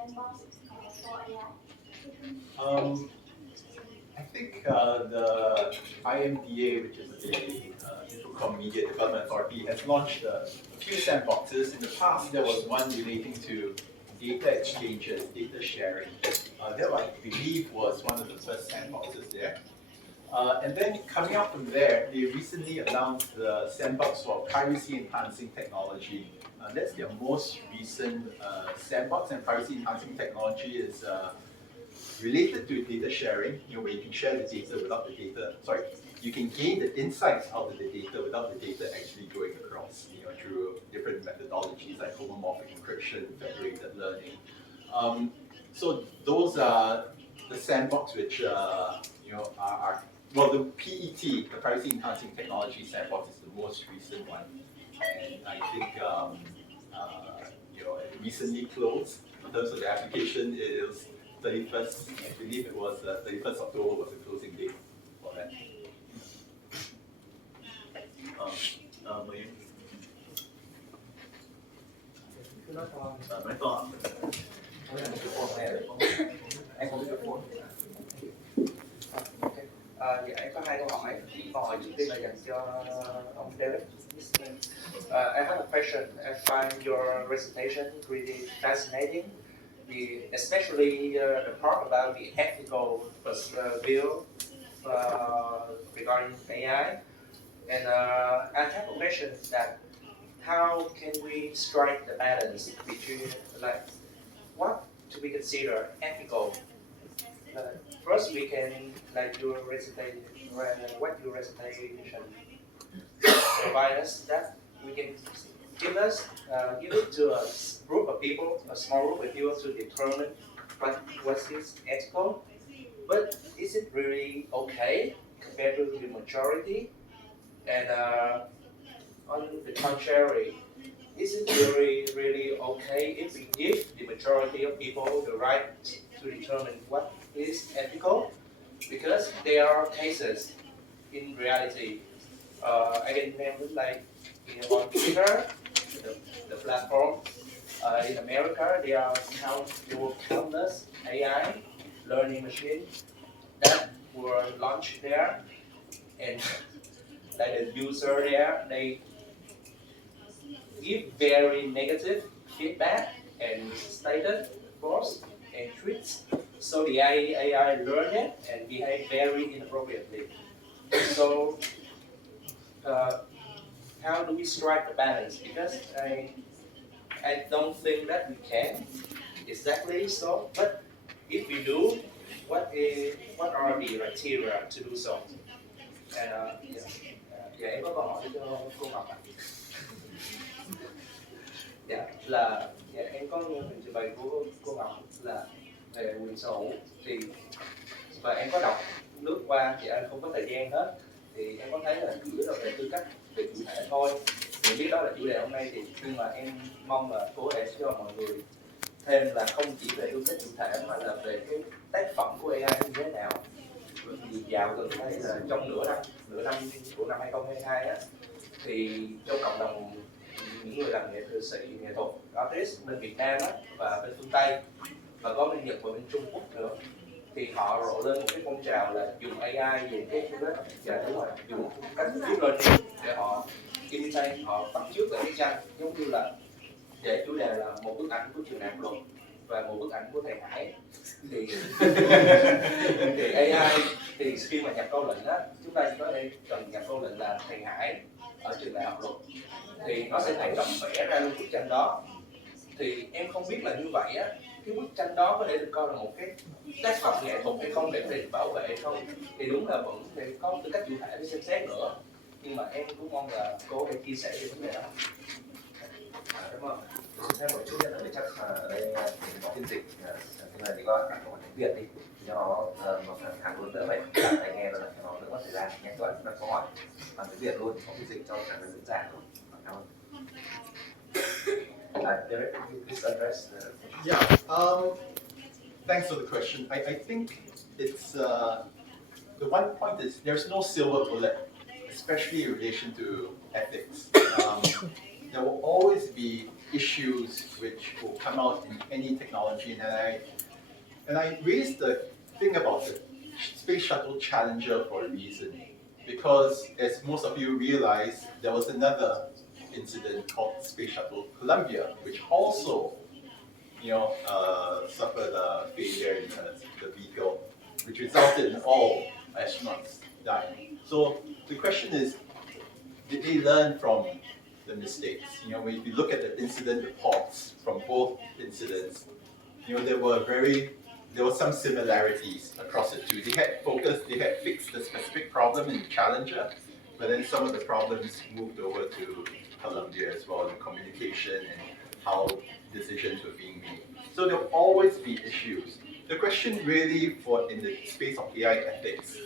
sandbox for AI? I think the IMDA, which is the Infocom Media Development Authority, has launched a few sandboxes. In the past, there was one relating to data exchanges, data sharing. That, I believe, was one of the first sandboxes there. And then coming up from there, they recently announced the sandbox for privacy-enhancing technology. That's their most recent sandbox, and privacy-enhancing technology is related to data sharing, where you can share the data without the data, sorry, you can gain the insights out of the data without the data actually going across, through different methodologies like homomorphic encryption, federated learning. So those are the sandbox which, are well, the PET, the privacy enhancing technology sandbox is the most recent one. And I think, it recently closed. In terms of the application, it was 31st, I believe it was 31st October was the closing date for that. William? Nói to. Anh có microphone. Dạ, em có hai câu hỏi. Câu hỏi trước tiên là dành cho ông David. I have a question. I find your presentation really fascinating, especially the part about the ethical view regarding AI. And I have a question that how can we strike the balance between what to be considered ethical? First, we can your recitation, what your recitation provide us that we can give it to a group of people, a small group of people to determine what is ethical. But is it really okay compared to the majority? And on the contrary, is it really okay if we give the majority of people the right to determine what is ethical? Because there are cases in reality. I can remember on Twitter, the platform in America, there were countless AI learning machines that were launched there, and the user there, they give very negative feedback and status posts and tweets. So the AI learned it and behave very inappropriately. So how do we strike the balance? Because I don't think that we can exactly so. But if we do, what are the criteria to do so? And dạ em có câu hỏi cho cô Ngọc ạ. Em có nghe phần trình bày của cô Ngọc là về quyền sở hữu và em có đọc lướt qua thì anh không có thời gian hết, thì em có thấy là chủ yếu là về tư cách về chủ thể thôi. Mình biết đó là chủ đề hôm nay nhưng mà em mong là cô có thể cho mọi người thêm là không chỉ về tư cách chủ thể mà là về cái tác phẩm của AI như thế nào. Vì dạo gần đây là trong nửa năm của năm 2022 á, thì trong cộng đồng những người làm nghệ sĩ, nghệ thuật, artist bên Việt Nam á, và bên phương Tây và có bên Nhật và bên Trung Quốc nữa, thì họ rộ lên một cái phong trào là dùng AI, dùng cái dùng cách deep learning để họ imitate, họ bắt chước lại cái tranh, giống như là để chủ đề là một bức ảnh của trường đại học luật và một bức ảnh của thầy Hải, thì AI thì khi mà nhập câu lệnh á, chúng ta chỉ có thể cần nhập câu lệnh là thầy Hải ở trường đại học luật thì nó sẽ thành công vẽ ra luôn bức tranh đó. Thì em không biết là như vậy á, cái bức tranh đó có thể được coi là một cái tác phẩm nghệ thuật hay không, để được bảo vệ hay không, thì đúng là vẫn phải có tư cách chủ thể để xem xét nữa. Nhưng mà em cũng mong là cô có thể chia sẻ về vấn đề đó. Đúng không? Xin phép một chút nữa, vì chắc ở đây có phiên dịch, nhưng mà thì có cả câu hỏi tiếng Việt đi, cho nó hàng luôn đỡ vậy, anh nghe rồi là cho nó đỡ mất thời gian nhé. Các bạn đặt câu hỏi bằng tiếng Việt luôn, có phiên dịch cho cả người diễn giả luôn. Cảm ơn. Derek, can you please address the... Yeah. Thanks for the question. I think it's the one point is there's no silver bullet, especially in relation to ethics. There will always be issues which will come out in any technology, and I raised the thing about the Space Shuttle Challenger for a reason, because as most of you realize, there was another incident called Space Shuttle Columbia, which also, suffered a failure in the vehicle, which resulted in all astronauts dying. So the question is, did they learn from the mistakes? When you look at the incident reports from both incidents, there were some similarities across the two. They had fixed the specific problem in the Challenger, but then some of the problems moved over to Columbia as well, the communication and how decisions were being made. So there will always be issues. The question really in the space of AI ethics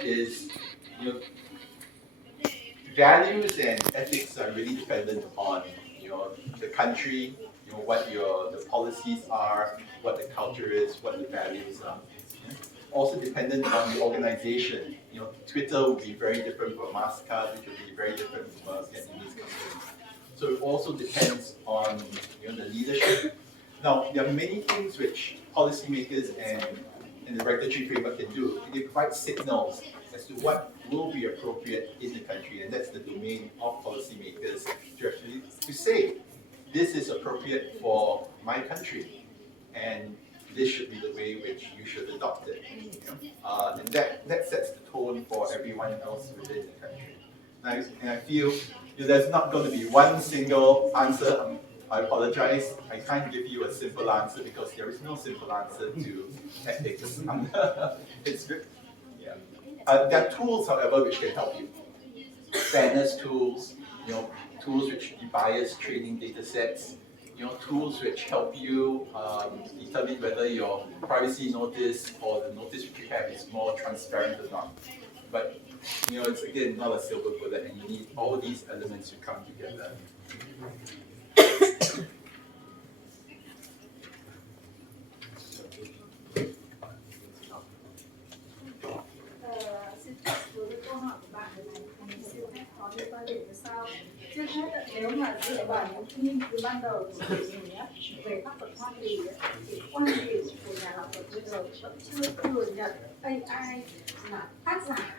is, values and ethics are really dependent on the country, what the policies are, what the culture is, what the values are. Also dependent on the organization. Twitter will be very different from MasterCard, which will be very different from a Vietnamese company. So it also depends on the leadership. Now, there are many things which policymakers and the regulatory framework can do. They provide signals as to what will be appropriate in the country, and that's the domain of policymakers to say, this is appropriate for my country, and this should be the way which you should adopt it. And that sets the tone for everyone else within the country. And I feel there's not going to be one single answer. I apologize, I can't give you a simple answer because there is no simple answer to ethics. It's good. Yeah. There are tools, however, which can help you. Fairness tools, tools which bias training data sets, tools which help you determine whether your privacy notice or the notice which you have is more transparent or not. But it's again not a silver bullet, and you need all these elements to come together. Xin phép đối với câu hỏi của bạn này, mình xin phép có những quan điểm như sau. Trước hết, nếu mà dựa vào những nghiên cứu ban đầu của mình về pháp luật Hoa Kỳ, thì quan điểm của nhà lập luật bây giờ vẫn chưa thừa nhận AI là tác giả,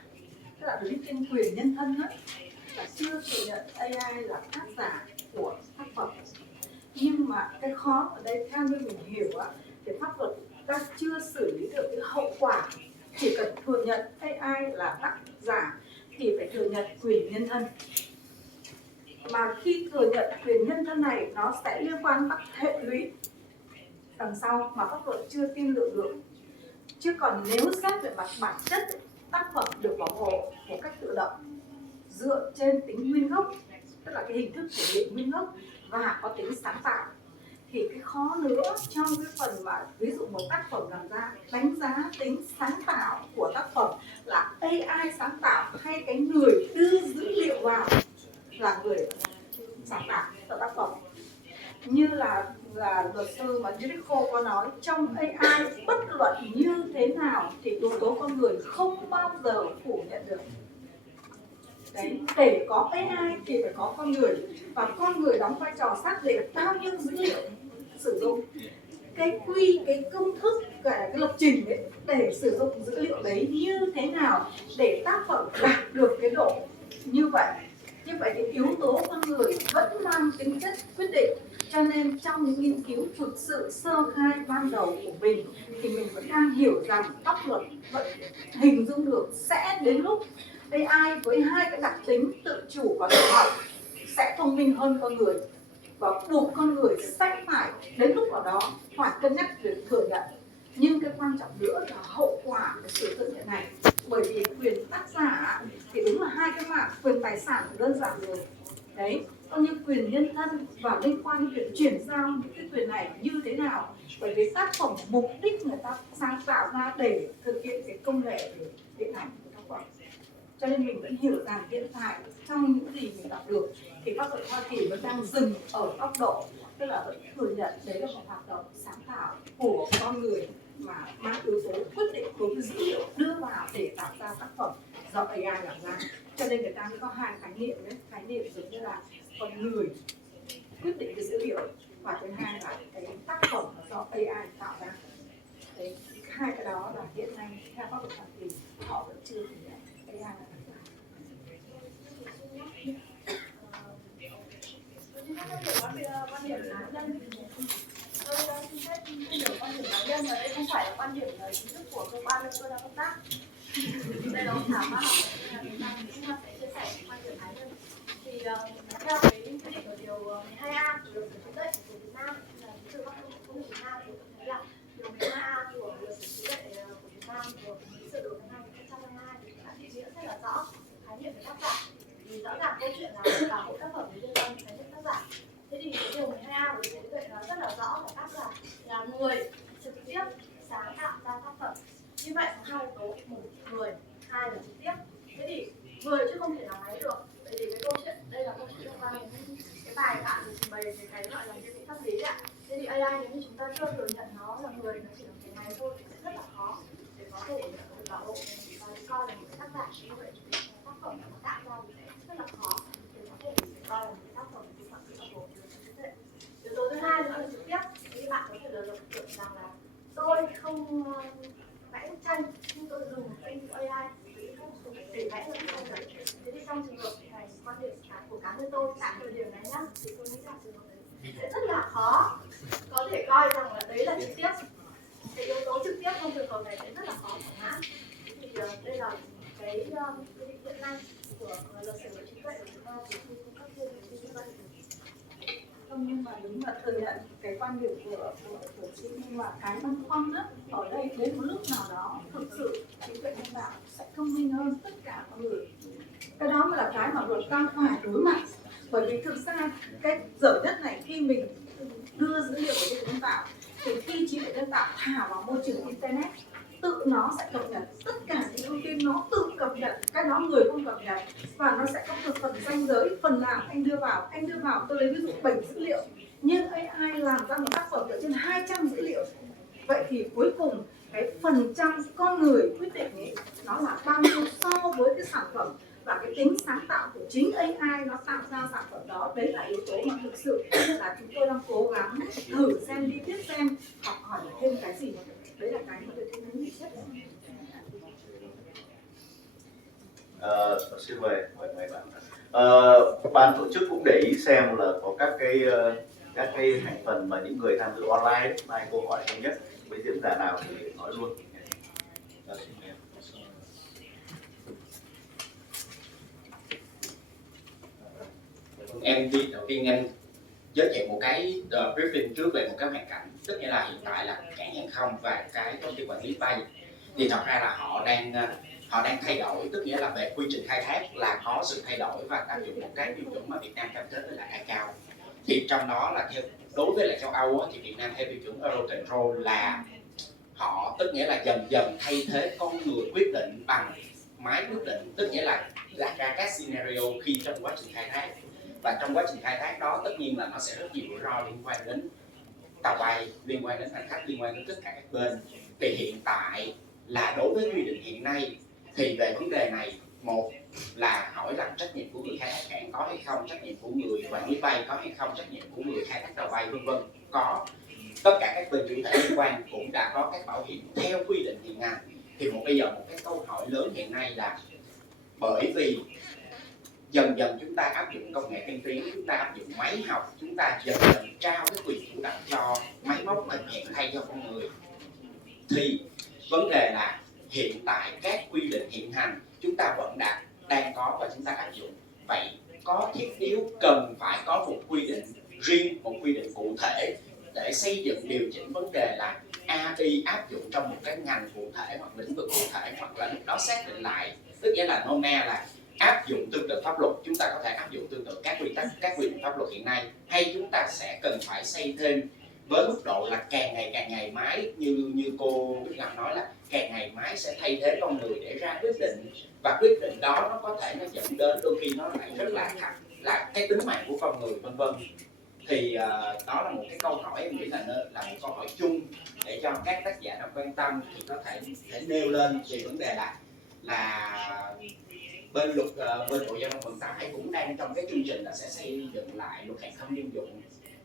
tức là đứng trên quyền nhân thân đó, là chưa thừa nhận AI là tác giả của tác phẩm. Nhưng mà cái khó ở đây theo như mình hiểu á, thì pháp luật ta chưa xử lý được cái hậu quả. Chỉ cần thừa nhận AI là tác giả thì phải thừa nhận quyền nhân thân. Mà khi thừa nhận quyền nhân thân này, nó sẽ liên quan các hệ lụy đằng sau mà pháp luật chưa tiên lượng được. Chứ còn nếu xét về mặt bản chất, tác phẩm được bảo hộ một cách tự động dựa trên tính nguyên gốc, tức là cái hình thức thể hiện nguyên gốc và có tính sáng tạo, thì cái khó nữa trong cái phần mà ví dụ một tác phẩm làm ra đánh giá tính sáng tạo của tác phẩm là AI sáng tạo hay cái người đưa dữ liệu vào là người sáng tạo của tác phẩm. Như là luật sư mà Jericho có nói, trong AI bất luận như thế nào thì yếu tố con người không bao giờ phủ nhận được. Đấy, để có AI thì phải có con người, và con người đóng vai trò xác định bao nhiêu dữ liệu sử dụng, cái công thức, cái lập trình ấy, để sử dụng dữ liệu đấy như thế nào để tác phẩm đạt được cái độ như vậy. Như vậy thì yếu tố con người vẫn mang tính chất quyết định. Cho nên trong những nghiên cứu thực sự sơ khai ban đầu của mình thì mình vẫn đang hiểu rằng pháp luật vẫn hình dung được sẽ đến lúc AI với hai cái đặc tính tự chủ và tự học sẽ thông minh hơn con người, và buộc con người sẽ phải đến lúc nào đó phải cân nhắc việc thừa nhận. Nhưng cái quan trọng nữa là hậu quả của sự thừa nhận này, bởi vì quyền tác giả thì đúng là hai cái mạng, quyền tài sản đơn giản rồi đấy, còn như quyền nhân thân và liên quan đến việc chuyển giao những cái quyền này như thế nào, bởi vì tác phẩm mục đích người ta sáng tạo ra để thực hiện cái công nghệ để điện ảnh của tác phẩm. Cho nên mình vẫn hiểu rằng hiện tại trong những gì mình đọc được thì pháp luật Hoa Kỳ vẫn đang dừng ở góc độ, tức là vẫn thừa nhận đấy là một hoạt động sáng tạo của con người mà mang yếu tố quyết định đối với dữ liệu đưa vào để tạo ra tác phẩm do AI làm ra. Cho nên người ta mới có hai khái niệm đấy, khái niệm giống như là con người quyết định cái dữ liệu, và thứ hai là cái tác phẩm do AI tạo ra. Đấy, hai cái đó là hiện nay theo pháp luật Hoa Kỳ họ vẫn chưa thừa nhận AI là tác giả. Quan điểm cá nhân, tôi xin phép thay đổi quan điểm cá nhân, và đây không phải là quan điểm chính thức của cơ quan nơi tôi đang công tác. Đây là hội thảo khoa học, nên là chúng ta sẽ chia sẻ quan điểm cá nhân. Thì theo cái quy định của điều 12A của luật sở hữu trí tuệ của Việt Nam, là ví dụ các công nghiệp Việt Nam thì thấy là điều 12A của luật sở hữu trí tuệ của Việt Nam của sửa đổi năm 2022 thì đã định nghĩa rất là rõ khái niệm về tác giả. Thì rõ ràng câu chuyện là bảo hộ tác phẩm với liên quan đến khái niệm tác giả. Thế thì cái điều 12A của luật sở hữu trí tuệ nó rất là rõ là tác giả là người trực tiếp sáng tạo ra tác phẩm. Như vậy có hai yếu tố, một người, hai là trực tiếp. Thế thì người chứ không thể nào máy được. Vậy thì cái câu chuyện đây là câu chuyện liên quan đến cái bài bạn được trình bày về cái gọi là nghĩa vụ pháp lý ạ. Thế thì AI nếu như chúng ta chưa thừa nhận nó là người, nó chỉ là cái máy thôi thì sẽ rất là khó để có thể được bảo hộ và coi là một cái tác giả. Như vậy tác phẩm mà tạo ra thì sẽ rất là khó để có thể coi là một cái tác phẩm vi phạm sự bảo hộ. Yếu tố thứ hai nữa là trực tiếp. Thì bạn có thể là lập tưởng rằng là tôi không vẽ bức tranh nhưng tôi dùng kênh AI để vẽ được bức tranh đấy. Thế thì trong trường hợp này quan điểm của cá nhân tôi tại thời điểm này nhá, thì tôi nghĩ rằng trường hợp đấy sẽ rất là khó có thể coi rằng là đấy là trực tiếp. Cái yếu tố trực tiếp trong trường hợp này sẽ rất là khó chẳng hạn. Thì đây là cái quy định hiện nay của luật sở hữu trí tuệ của chúng ta thì khi cung cấp thêm thông tin như vậy. Không, nhưng mà đúng là thừa nhận cái quan điểm của chị, nhưng mà cái băn khoăn đó ở đây đến một lúc nào đó thực sự trí tuệ nhân tạo sẽ thông minh hơn tất cả mọi người. Cái đó mới là cái mà luật đang phải đối mặt. Bởi vì thực ra cái dở nhất này khi mình đưa dữ liệu của trí tuệ nhân tạo thì khi trí tuệ nhân tạo thả vào môi trường internet, tự nó sẽ cập nhật tất cả những thông tin, nó tự cập nhật, cái đó người không cập nhật, và nó sẽ có một phần ranh giới, phần nào anh đưa vào tôi lấy ví dụ 7 dữ liệu nhưng AI làm ra một tác phẩm ở trên 200 dữ liệu. Vậy thì cuối cùng cái phần trăm con người quyết định ấy, nó là bao nhiêu so với cái sản phẩm, và cái tính sáng tạo của chính AI nó tạo ra sản phẩm đó. Đấy là yếu tố mà thực sự là chúng tôi đang cố gắng thử xem, đi tiếp xem, học hỏi thêm cái gì. Đấy là cái mà tôi thấy nghĩ nhất. Xin mời mấy bạn. Ban tổ chức cũng để ý xem là có các cái thành phần mà những người tham dự online mai câu hỏi không nhất với diễn giả nào thì nói luôn. Em đi đầu tiên em giới thiệu một cái briefing trước về một cái hoàn cảnh, tức nghĩa là hiện tại là cảng hàng không và cái công ty quản lý bay thì thật ra là họ đang thay đổi, tức nghĩa là về quy trình khai thác là có sự thay đổi và áp dụng một cái tiêu chuẩn mà Việt Nam cam kết với lại ICAO. Thì trong đó là theo đối với lại châu Âu thì Việt Nam theo tiêu chuẩn Eurocontrol là họ tức nghĩa là dần dần thay thế con người quyết định bằng máy quyết định, tức nghĩa là đặt ra các scenario khi trong quá trình khai thác. Và trong quá trình khai thác đó tất nhiên là nó sẽ rất nhiều rủi ro liên quan đến tàu bay, liên quan đến hành khách, liên quan đến tất cả các bên. Thì hiện tại là đối với quy định hiện nay thì về vấn đề này, một là hỏi rằng trách nhiệm của người khai thác cảng có hay không, trách nhiệm của người quản lý bay có hay không, trách nhiệm của người khai thác tàu bay vân vân có. Tất cả các bên chủ thể liên quan cũng đã có các bảo hiểm theo quy định hiện hành. Thì bây giờ một cái câu hỏi lớn hiện nay là bởi vì dần dần chúng ta áp dụng công nghệ tiên tiến, chúng ta áp dụng máy học, chúng ta dần dần trao cái quyền chủ động cho máy móc thực hiện thay cho con người. Thì vấn đề là hiện tại các quy định hiện hành chúng ta vẫn đang có và chúng ta áp dụng. Vậy có thiết yếu cần phải có một quy định riêng, một quy định cụ thể để xây dựng điều chỉnh vấn đề là AI áp dụng trong một cái ngành cụ thể hoặc lĩnh vực cụ thể, hoặc là lúc đó xác định lại, tức nghĩa là nôm na là áp dụng tương tự pháp luật, chúng ta có thể áp dụng tương tự các quy tắc, các quy định pháp luật hiện nay, hay chúng ta sẽ cần phải xây thêm với mức độ là càng ngày máy như cô Bích Ngọc nói là càng ngày máy sẽ thay thế con người để ra quyết định, và quyết định đó nó có thể nó dẫn đến đôi khi nó lại rất là thẳng là cái tính mạng của con người vân vân. Thì đó là một cái câu hỏi em nghĩ là một câu hỏi chung để cho các tác giả nào quan tâm thì có thể nêu lên về vấn đề là bên Bộ Giao thông Vận tải cũng đang trong cái chương trình là sẽ xây dựng lại luật hàng không dân dụng,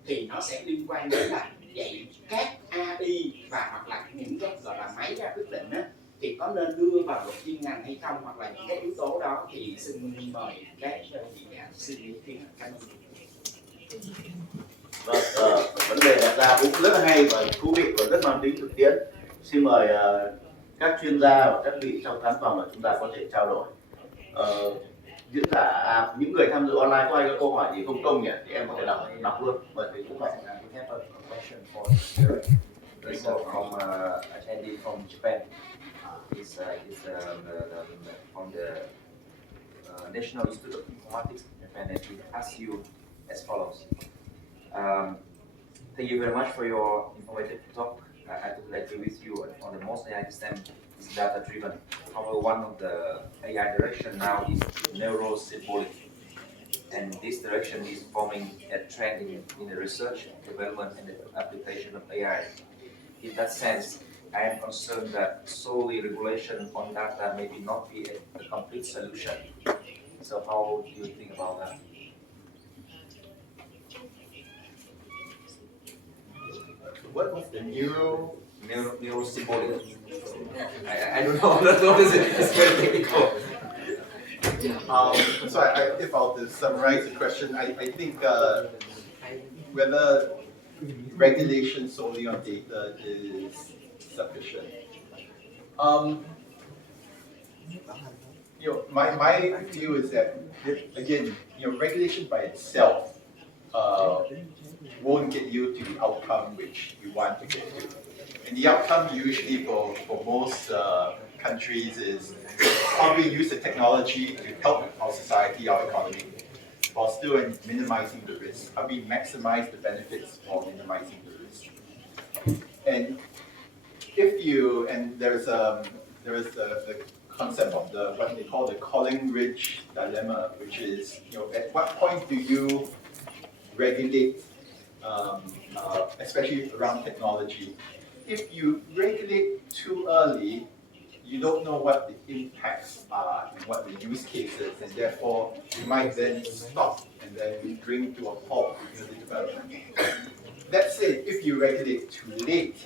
thì nó sẽ liên quan đến là dạy các AI và hoặc là những cái gọi là máy ra quyết định á, thì có nên đưa vào luật chuyên ngành hay không, hoặc là những cái yếu tố đó, thì xin mời các vị xin ý kiến. Cảm ơn. Vâng, vấn đề đặt ra cũng rất là hay và thú vị và rất mang tính thực tiễn. Xin mời các chuyên gia và các vị trong khán phòng là chúng ta có thể trao đổi. Diễn giả những người tham dự online có ai có câu hỏi gì không công nhỉ? Thì em có thể đọc luôn. Mời thầy cũng phải. We have a question for Rachel from attendee from Japan. Is from the National Institute of Informatics in Japan, and he asks you as follows. Thank you very much for your informative talk. I totally agree with you on the most AI system is data driven. However, one of the AI direction now is neuro-symbolic, and this direction is forming a trend in the research, development, and the application of AI. In that sense, I am concerned that solely regulation on data maybe not be a complete solution. So how do you think about that? What was the Neuro-symbolic. I don't know. What is it? It's very technical. So if I'll to summarize the question, I think whether regulation solely on data is sufficient. My view is that again, regulation by itself won't get you to the outcome which you want to get to. And the outcome usually for most countries is how do we use the technology to help our society, our economy, while still minimizing the risk? How do we maximize the benefits while minimizing the risk? And there's the concept of what they call the Collingridge dilemma, which is at what point do you regulate, especially around technology? If you regulate too early, you don't know what the impacts are and what the use cases, and therefore you might then stop and then bring to a halt the development. That said, if you regulate too late,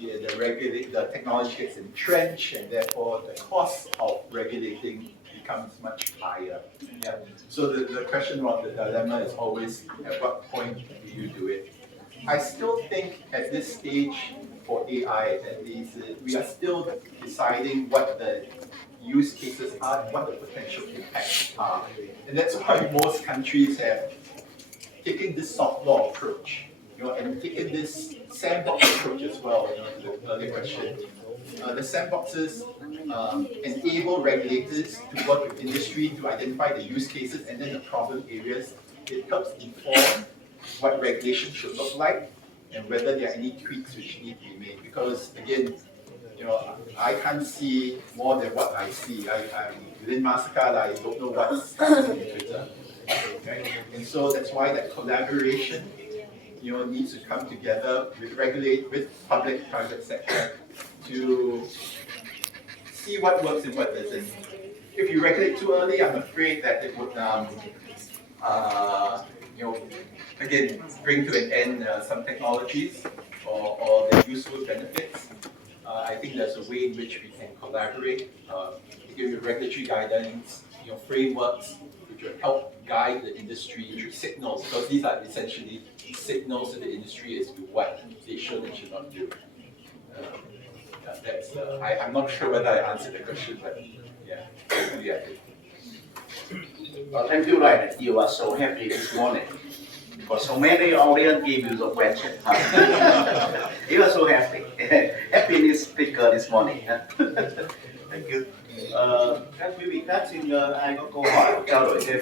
the technology gets entrenched, and therefore the cost of regulating becomes much higher. Yeah. So the question about the dilemma is always at what point do you do it? I still think at this stage for AI at least, we are still deciding what the use cases are and what the potential impacts are. And that's why most countries have taken this soft law approach, and taken this sandbox approach as well, to the earlier question. The sandboxes enable regulators to work with industry to identify the use cases and then the problem areas. It helps inform what regulation should look like and whether there are any tweaks which need to be made. Because again, I can't see more than what I see. I'm within Mastercard, I don't know what's happening in Twitter. Okay? And so that's why that collaboration needs to come together with public-private sector to see what works and what doesn't. If you regulate too early, I'm afraid that it would, again, bring to an end some technologies or the useful benefits. I think there's a way in which we can collaborate, give you regulatory guidance, frameworks which will help guide the industry through signals, because these are essentially signals to the industry as to what they should and should not do. I'm not sure whether I answered the question, but yeah, hopefully I did. Thank you, Ryan. You are so happy this morning. Because so many audience give you the question. You are so happy. Happiness speaker this morning. Thank you. Các quý vị khác xin ai có câu hỏi trao đổi thêm.